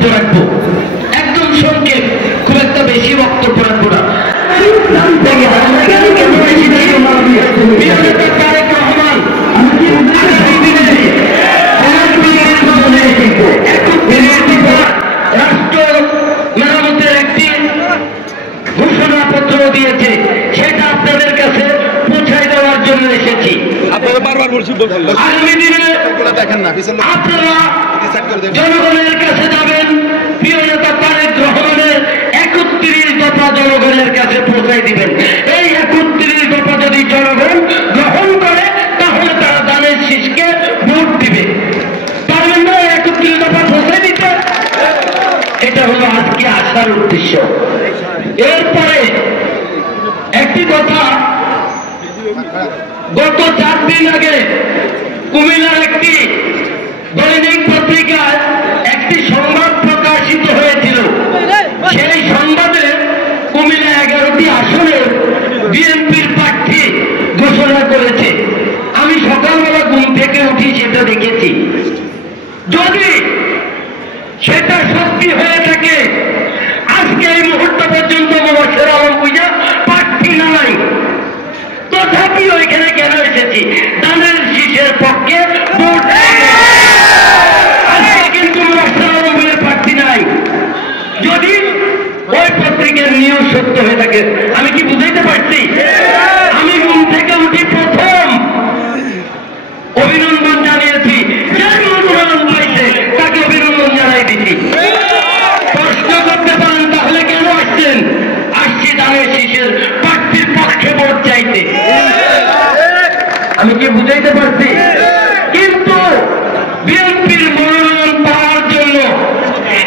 বক্তব্য রাখবো, একদম সংক্ষেপ, খুব একটা বেশি বক্তব্য রাখবো না। রাষ্ট্র মেরামতের একটি ঘোষণাপত্র দিয়েছে, সেটা আপনাদের কাছে পৌঁছায় দেওয়ার জন্য এসেছি। আপনারা বারবার বলছি আগামী দিনে আপনারা জনগণের কাছে যাবেন, প্রিয় নেতা তারেক রহমানের 31 দফা জনগণের কাছে পৌঁছায় দিবেন। এই 31 দফা যদি জনগণ গ্রহণ করে তাহলে তারা দানের শীষকে ভোট দিবে। পারবেন না 31 দফা পৌঁছায় দিতে? এটা হলো আজকে আসার উদ্দেশ্য। এরপরে একটি কথা, গত 4 দিন আগে কুমিল্লার একটি দৈনিক পত্রিকায় একটি সংবাদ প্রকাশিত হয়েছিল। সেই সংবাদে কুমিল্লা 11টি আসনে বিএনপির প্রার্থী ঘোষণা করেছে। আমি সকালবেলা ঘুম থেকে উঠি সেটা দেখেছি। যদি সেটা সত্যি হয়ে থাকে, আজকে এই মুহূর্ত পর্যন্ত মোবাশের আলম পূজা প্রার্থী নাই। তথাপি ওইখানে কেন এসেছি? দানের শীষের পক্ষে ভোট। আজকে কিন্তু মোবাশের আলম পূজার প্রার্থী নাই। যদি ওই পত্রিকার নিউজ সত্য হয়ে থাকে, আমি কি বুঝাইতে পারছি? আমি ঘুম থেকে উঠি প্রথম অভিনন্দন জানিয়েছি, যে মনোনয়ন পাইছে তাকে অভিনন্দন জানাই দিচ্ছি। প্রশ্ন করতে পারেন তাহলে কেন আসছেন? আসছি দানের শীষের প্রার্থীর পক্ষে ভোট চাইতে। আমি কি বুঝাইতে পারছি? কিন্তু বিএনপির মনোনয়ন পাওয়ার জন্য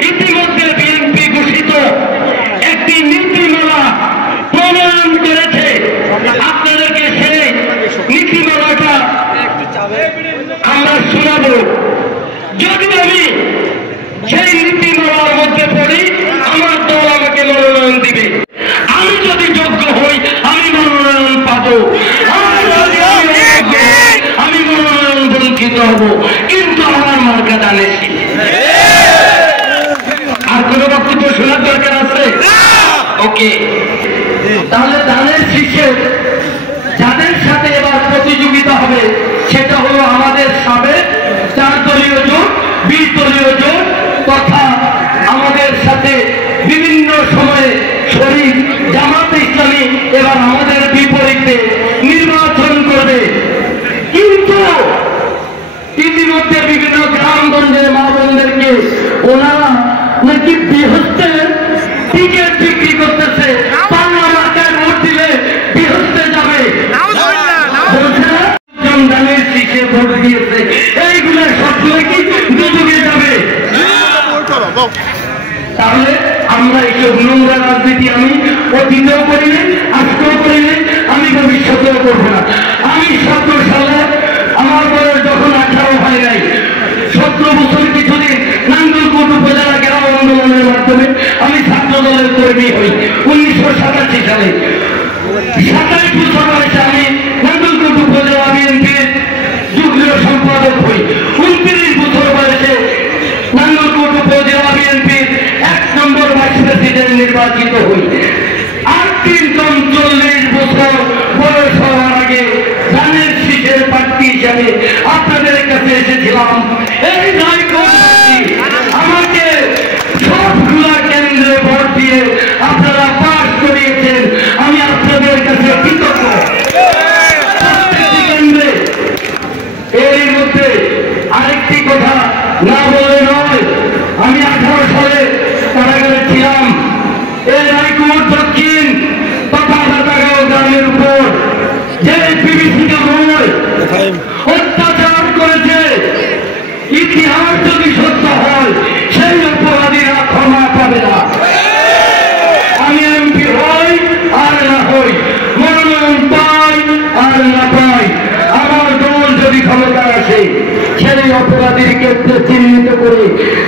ইতিমধ্যে বিএনপি ঘোষিত একটি নীতিমালা প্রণয়ন করেছে। আপনাদেরকে সেই নীতিমালাটা আমরা শোনাবো। যদি আমি সেই নীতিমালার মধ্যে পড়ি, আমার দল আমাকে মনোনয়ন দিবে। আমি যদি যোগ্য হই আমি মনোনয়ন পাবো, আমি মনোনয়ন বঞ্চিত হব। কিন্তু আমার মার্কা দানের শীষ। আর কোনো বক্তব্য শোনার দরকার আছে? ওকে, তাহলে দানের শীষে যাদের সাথে এবার প্রতিযোগিতা হবে সেটা হলো আমাদের সাবেক 4 দলীয় জোট, 20 দলীয় জোট তথা আমাদের সাথে বিভিন্ন সময়ে শরীফ জামাতে ইসলামী এবার আমাদের বিপরীতে নির্বাচন করবে। কিন্তু ইতিমধ্যে বিভিন্ন গ্রামগঞ্জের মা বোনদেরকে ওনারা নাকি বৃহস্পতির টিকিট বিক্রি করতেছে, পাল্লা মার্কায় ভোট দিলে বৃহস্পতি যাবে। দানের শীষে ভোট দিয়েছে, এইগুলো সবগুলো কি দুদকে যাবে? তাহলে আমরা এইসব নোংরা রাজনীতি আমি অতীতেও করিনি, আজকেও করিনি, আমি ভবিষ্যতেও করবো না। আমি 17 সালে আমার বয়স যখন 18 হয় নাই, 17 বছর কিছুদিন নাঙ্গলকোট উপজেলা গ্রাম আন্দোলনের মাধ্যমে আমি ছাত্র দলের কর্মী হই। 1987 সালে 27 বছর বয়সে আমি নাঙ্গলকোট উপজেলা বিএনপির যুগ্ম সম্পাদক হই। 29 বছর বয়সে নাঙ্গলকোট উপজেলা বিএনপির 1 নম্বর ভাইস প্রেসিডেন্ট নির্বাচিত হই। আর 40 বছর বয়স হওয়ার আগে দানের শীষের প্রার্থী হিসাবে আপনাদের কাছে এসেছিলাম। এই আমাকে সবগুলা কেন্দ্রে ভোট দিয়ে আপনারা পাস করিয়েছেন, আমি আপনাদের কাছে কৃতজ্ঞ। কেন্দ্রে এর মধ্যে আরেকটি কথা না বলে নয়, আমি 18 সালে কারাগারে ছিলাম। এই রায়পুর দক্ষিণ পাতাগাঁও গ্রামের উপর যে বিভীষিত অত্যাচার করেছে, ইতিহাস যদি সত্য হয় সেই অপরাধীরা ক্ষমা পাবে না। আমি এমপি হই আর না হই, মনোনয়ন পাই আর না পাই, আমার দল যদি ক্ষমতা আসে সেই অপরাধীর ক্ষেত্রে চিহ্নিত করে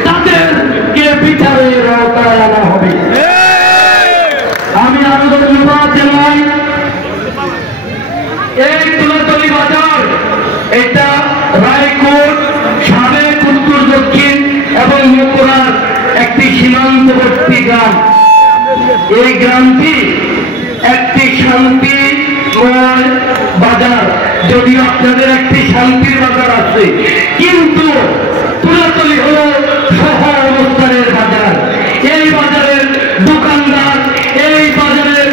তাদেরকে বিচারের আওতায় আনা হবে। আমি আরো ধন্যবাদ জানাই এই তুলাতলি বাজার, এটা রায়কোট সাবেক উত্তর দক্ষিণ এবং মুকুরার একটি সীমান্তবর্তী গ্রাম। এই গ্রামটি একটি শান্তিময় বাজার, যদিও আপনাদের একটি শান্তির বাজার আছে, কিন্তু তুলাতলি হল শহর অবস্থানের বাজার। এই বাজারের দোকানদার, এই বাজারের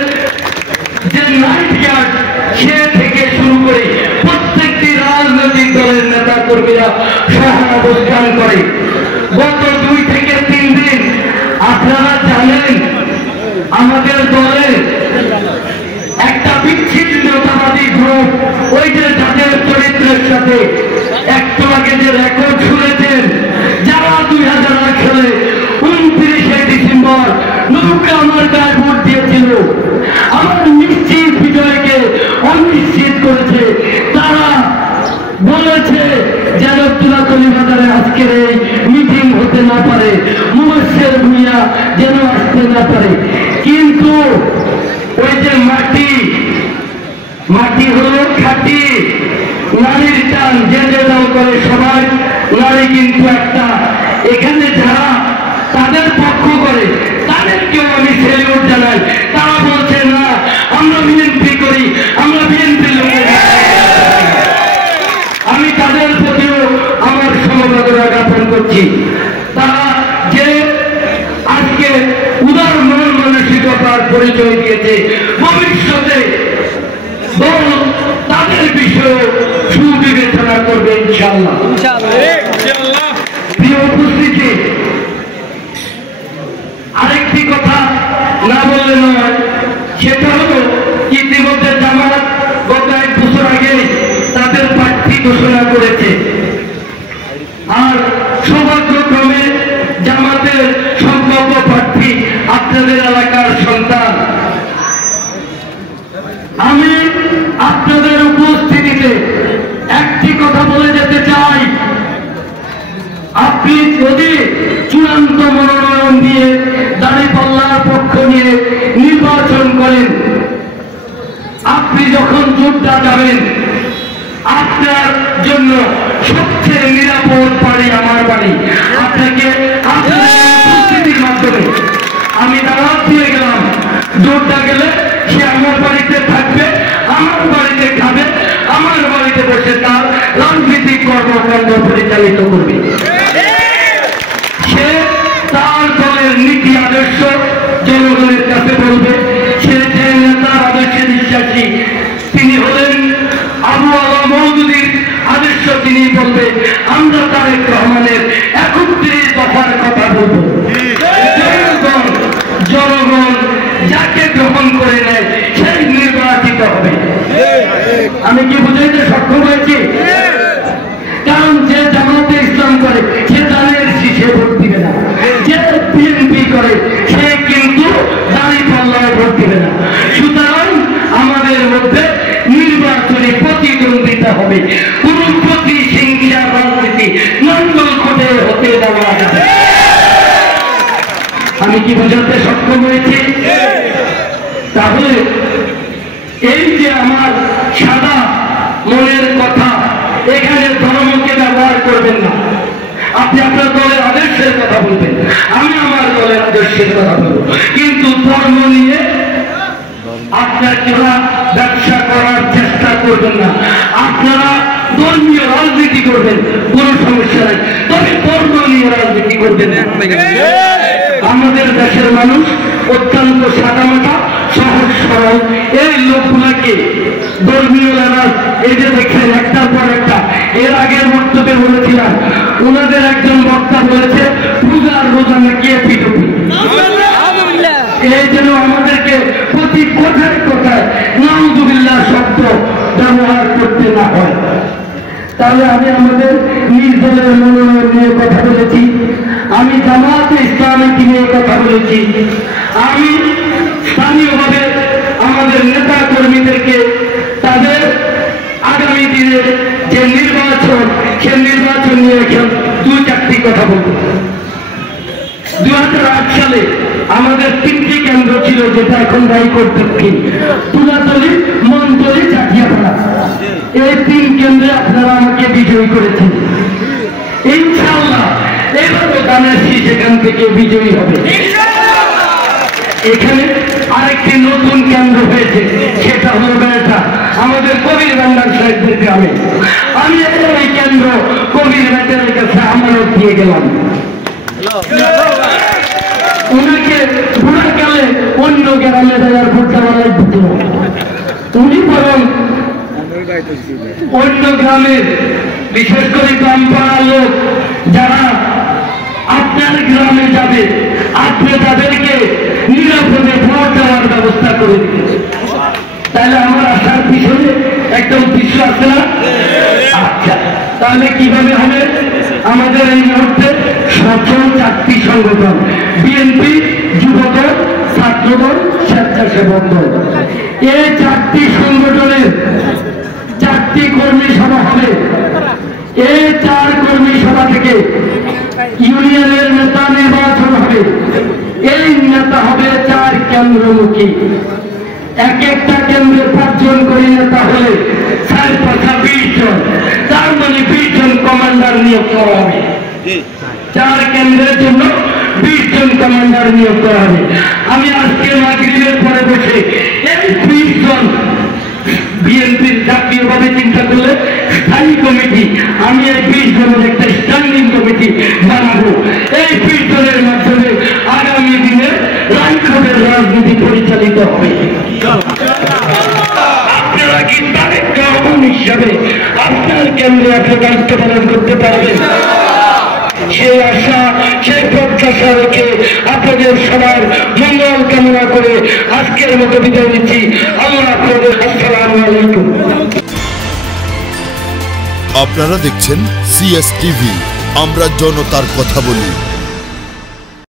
যে নাইট গার্ড, সে থেকে শুরু করে প্রত্যেকটি রাজনৈতিক দলের নেতা কর্মীরা শহর অবস্থান করে। গত 2 থেকে 3 দিন আপনারা জানেন আমাদের দলে একটা বিচ্ছিন্নতাবাদী গ্রুপ, ওই যে যাদের চরিত্রের সাথে একটু আগে যে রেকর্ড শুনেছেন, যারা 2008 সালে 29শে ডিসেম্বর নৌকা মার্কায় ভোট দিয়েছিল, আমার নিশ্চিত বিজয়কে অনিশ্চিত করেছে, তারা বলেছে যেন তুলাতলি বাজারে আজকের এই মিটিং হতে না পারে, মুবাশশির ভূঁইয়া যেন আসতে না পারে। কিন্তু ওই যে মাটি হলো খাঁটি, নারীর টান যে দাও করে সবাই, নারী কিন্তু একটা। এখানে যারা তাদের পক্ষ করে তাদেরকেও আমি সেলিউট জানাই। তারা বলছে না আমরা বিএনপি করি, আমরা বিএনপির লোকের, আমি তাদের প্রতিও আমার সমবেদনা জ্ঞাপন করছি। তারা যে আজকে উদার মন মানসিকতার পরিচয় দিয়েছে, ভবিষ্যতে দল তাদের বিষয়ে সুবিবেচনা করবে ইনশাআল্লাহ। প্রিয় উপস্থিতি, আরেকটি কথা না বললে নয়, সেটা হলো ইতিমধ্যে জামাত গত 1 বছর আগে তাদের প্রার্থী ঘোষণা করেছে, আর সৌভাগ্যক্রমে জামাতের সম্ভাব্য প্রার্থী আপনাদের এলাকার সন্তান। আমি আপনাদের উপস্থিতিতে একটি কথা বলে যেতে চাই, আপনি যদি চূড়ান্ত মনোনয়ন দিয়ে দাঁড়িপাল্লার পক্ষ নিয়ে নির্বাচন করেন, আপনি যখন যোদ্ধা যাবেন, আপনার জন্য সবচেয়ে নিরাপদ বাড়ি আমার বাড়ি। আপনাকে উপস্থিতির মাধ্যমে আমি দাওয়াত দিয়ে গেলাম, যোদ্ধা গেলে সে আমার বাড়িতে থাকবে, আমার বাড়িতে খাবে, আমার বাড়িতে বসে তার রাজনৈতিক কর্মকাণ্ড পরিচালিত করবে। সে তার দলের নীতি আদর্শ জনগণের কাছে বলবে। সে যে নেতার আদর্শে বিশ্বাসী, তিনি হলেন আবু আলা মওদুদীর আদর্শ তিনি বলবে। আমরা তারেক রহমানের 31 দফার কথা বলবো। জনগণ যাকে গ্রহণ করে নেয় সেই নির্বাচিত হবে। আমি কি বুঝাইতে সক্ষম হয়েছি? কারণ যে জামাতে ইসলাম করে সে দাঁড়িয়ে সে ভোট দিবে না, যে বিএনপি করে সে কিন্তু দাঁড়িপাল্লায় ভোট দিবে না। সুতরাং আমাদের মধ্যে নির্বাচনী প্রতিদ্বন্দ্বিতা হবে, কোন প্রতিহিংসা রাজনীতি নন্দল কোটে হতে দেওয়া যাবে। আমি কি বোঝাতে সক্ষম হয়েছি? তাহলে এই যে আমার সাদা মনের কথা, এখানে ধর্মকে ব্যবহার করবেন না। আপনি আপনার দলের আদর্শের কথা বলবেন, আমি আমার দলের আদর্শের কথা বলব, কিন্তু ধর্ম নিয়ে আপনার যারা ব্যবসা করার চেষ্টা করবেন না। আপনারা ধর্মীয় রাজনীতি করবেন, কোন সমস্যা নাই, তবে ধর্ম নিয়ে রাজনীতি করবেন না। আমাদের দেশের মানুষ অত্যন্ত সাদামাটা, সহজ সরল। এই লোকগুলাকে ধর্মীয় নানা এই যে দেখেন একটার পর একটা, এর আগের বক্তব্যে বলেছিলাম, ওনাদের একজন বক্তা বলেছে পূজার রোজা নাকি পিটুপি। এই যেন আমাদেরকে প্রতি কথায় কথায় নাউযুবিল্লাহ শব্দ ব্যবহার করতে না হয়। তাহলে আমি আমাদের নিজ দলের মনোনয়ন নিয়ে কথা বলেছি, আমি জামাতে ইসলামী নিয়ে কথা বলেছি, আমি স্থানীয়ভাবে আমাদের নেতা কর্মীদেরকে তাদের আগামী দিনের যে নির্বাচন, সে নির্বাচন নিয়ে 2-4টি কথা বলব। 2008 সালে আমাদের 3টি কেন্দ্র ছিল, যেটা এখন রায়কোট দক্ষিণ, তুলাতলি, মনতলি, জাকিয়াপাড়া। এই 3 কেন্দ্রে আপনারা আমাকে বিজয়ী করেছেন। ইনশাআল্লাহ এবারও জানাচ্ছি সেখান থেকে বিজয়ী হবে। এখানে আরেকটি নতুন কেন্দ্র হয়েছে, সেটা হলো বেলটা আমাদের কবির ভান্ডার সাহেবদের গ্রামে। আমি এই কেন্দ্র কবির ভান্ডারের কাছে আমানত দিয়ে গেলাম। ওনাকে বুড়াকালে অন্য গ্রামে দেওয়ার ভোটটা বানাই দিত, উনি বরং অন্য গ্রামের বিশেষ করে গ্রাম পাড়ার লোক যারা আপনার গ্রামে যাবে, আপনি তাদেরকে নিরাপদে ভোট দেওয়ার ব্যবস্থা করে দিবেন। তাহলে আমার আসার পিছনে একটা উদ্দেশ্য আছে না? আচ্ছা, তাহলে কিভাবে হবে? আমাদের এই মুহূর্তে সচল 4টি সংগঠন, বিএনপি, যুবদল, ছাত্রদল, স্বেচ্ছাসেবক দল, এই 4টি সংগঠনের 4টি কর্মী সভা হবে। এই 4 কর্মী সভা থেকে ইউনিয়নের নেতা নির্বাচন হবে। এই নেতা হবে 4 কেন্দ্রমুখী। এক একটা কেন্দ্রে 5 জন করে নেতা হলে 4-5-20 জন, তার মানে 20 জন কমান্ডার নিয়োগ করা হবে। 4 কেন্দ্রের জন্য 20 জন কমান্ডার নিয়োগ করা হবে। আমি আজকে মাগরিবের পরে বসে এই 20 জন বিএনপির জাতীয়ভাবে চিন্তা করলে স্থায়ী কমিটি, আমি এই 20 জনের একটা স্ট্যান্ডিং কমিটি বানাবো। এই 20 জনের মাধ্যমে আগামী দিনে রাজনীতির রাজনীতি পরিচালিত হবে। আপনারা কি তারেক রহমান হিসাবে আপনার কেন্দ্রে আপনি দায়িত্ব পালন করতে পারবেন? সেই আশা, সেই প্রত্যাশা রেখে আপনাদের সবার মঙ্গল কামনা করে আজকের মতো বিদায় নিচ্ছি। আল্লাহ হাফেজ। আসসালামু আলাইকুম। আপনারা দেখছেন CS টিভি, আমরা জনতার কথা বলি।